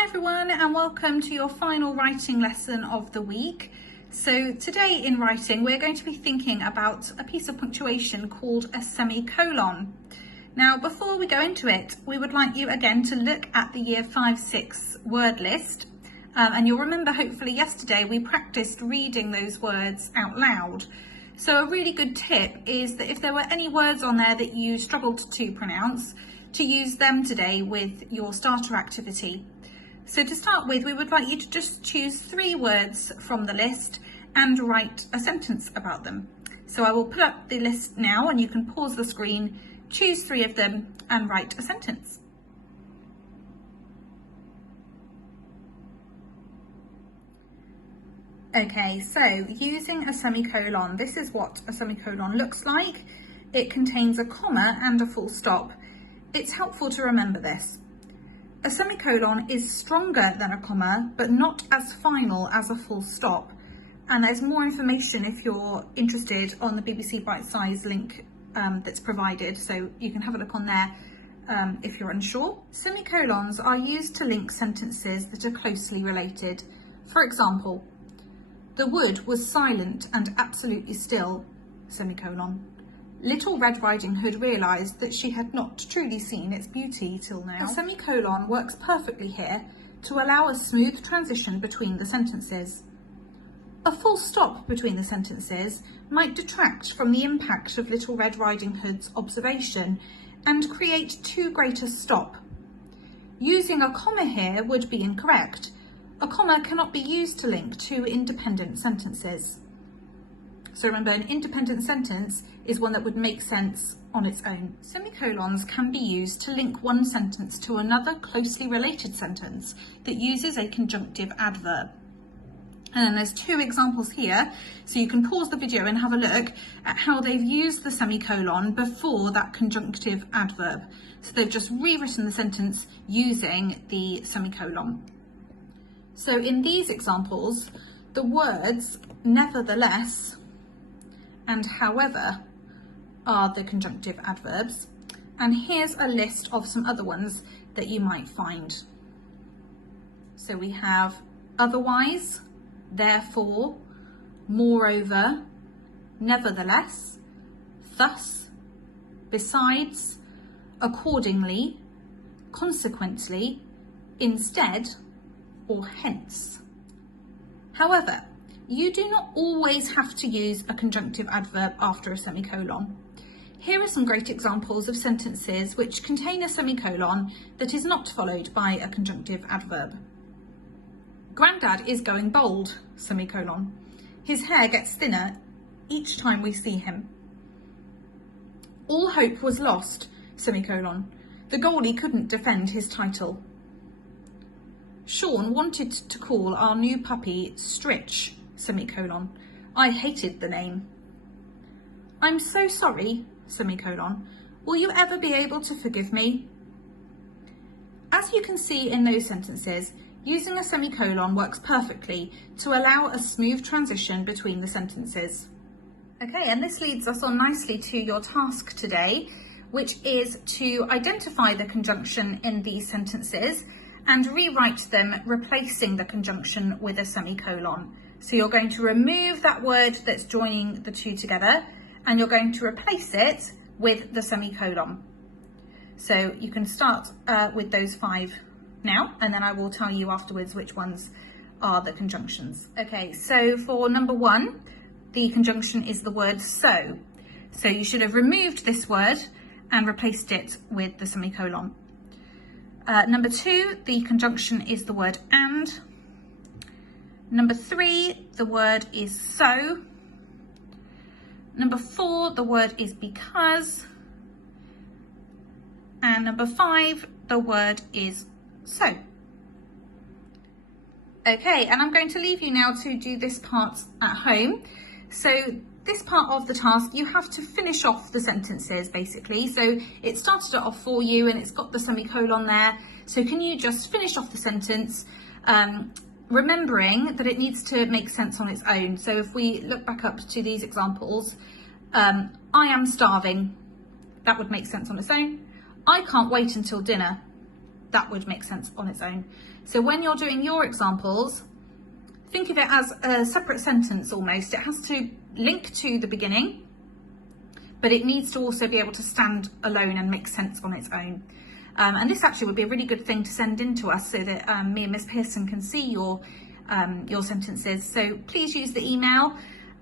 Hi everyone, and welcome to your final writing lesson of the week. So today in writing we're going to be thinking about a piece of punctuation called a semicolon. Now before we go into it, we would like you again to look at the year 5-6 word list, and you'll remember hopefully yesterday we practiced reading those words out loud. So a really good tip is that if there were any words on there that you struggled to pronounce, to use them today with your starter activity. So to start with, we would like you to just choose 3 words from the list and write a sentence about them. So I will put up the list now and you can pause the screen, choose 3 of them and write a sentence. Okay, so using a semicolon, this is what a semicolon looks like. It contains a comma and a full stop. It's helpful to remember this. A semicolon is stronger than a comma, but not as final as a full stop. And there's more information if you're interested on the BBC Bite Size link that's provided, so you can have a look on there if you're unsure. Semicolons are used to link sentences that are closely related. For example, the wood was silent and absolutely still, semicolon. Little Red Riding Hood realised that she had not truly seen its beauty till now. A semicolon works perfectly here to allow a smooth transition between the sentences. A full stop between the sentences might detract from the impact of Little Red Riding Hood's observation and create too great a stop. Using a comma here would be incorrect. A comma cannot be used to link 2 independent sentences. So remember, an independent sentence is one that would make sense on its own. Semicolons can be used to link one sentence to another closely related sentence that uses a conjunctive adverb. And then there's 2 examples here, so you can pause the video and have a look at how they've used the semicolon before that conjunctive adverb. So they've just rewritten the sentence using the semicolon. So in these examples, the words nevertheless and however are the conjunctive adverbs. And here's a list of some other ones that you might find. So we have otherwise, therefore, moreover, nevertheless, thus, besides, accordingly, consequently, instead, or hence. However, you do not always have to use a conjunctive adverb after a semicolon. Here are some great examples of sentences which contain a semicolon that is not followed by a conjunctive adverb. Grandad is going bald, semicolon. His hair gets thinner each time we see him. All hope was lost, semicolon. The goalie couldn't defend his title. Sean wanted to call our new puppy Stritch, semicolon. I hated the name. I'm so sorry, semicolon. Will you ever be able to forgive me? As you can see in those sentences, using a semicolon works perfectly to allow a smooth transition between the sentences. Okay, and this leads us on nicely to your task today, which is to identify the conjunction in these sentences and rewrite them, replacing the conjunction with a semicolon. So you're going to remove that word that's joining the 2 together and you're going to replace it with the semicolon. So you can start with those 5 now, and then I will tell you afterwards which ones are the conjunctions. Okay, so for number 1, the conjunction is the word so. So you should have removed this word and replaced it with the semicolon. Number 2, the conjunction is the word and. Number 3, the word is so. Number 4, the word is because. And number 5, the word is so. Okay, and I'm going to leave you now to do this part at home. So this part of the task, you have to finish off the sentences basically. So it started it off for you and it's got the semicolon there. So can you just finish off the sentence, remembering that it needs to make sense on its own. So if we look back up to these examples, I am starving. That would make sense on its own. I can't wait until dinner. that would make sense on its own. So when you're doing your examples, think of it as a separate sentence almost. It has to link to the beginning, but it needs to also be able to stand alone and make sense on its own. And this actually would be a really good thing to send in to us so that me and Miss Pearson can see your sentences. So please use the email,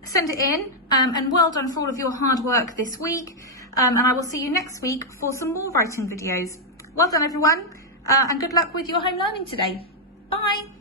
send it in, and well done for all of your hard work this week. And I will see you next week for some more writing videos. Well done everyone, and good luck with your home learning today. Bye.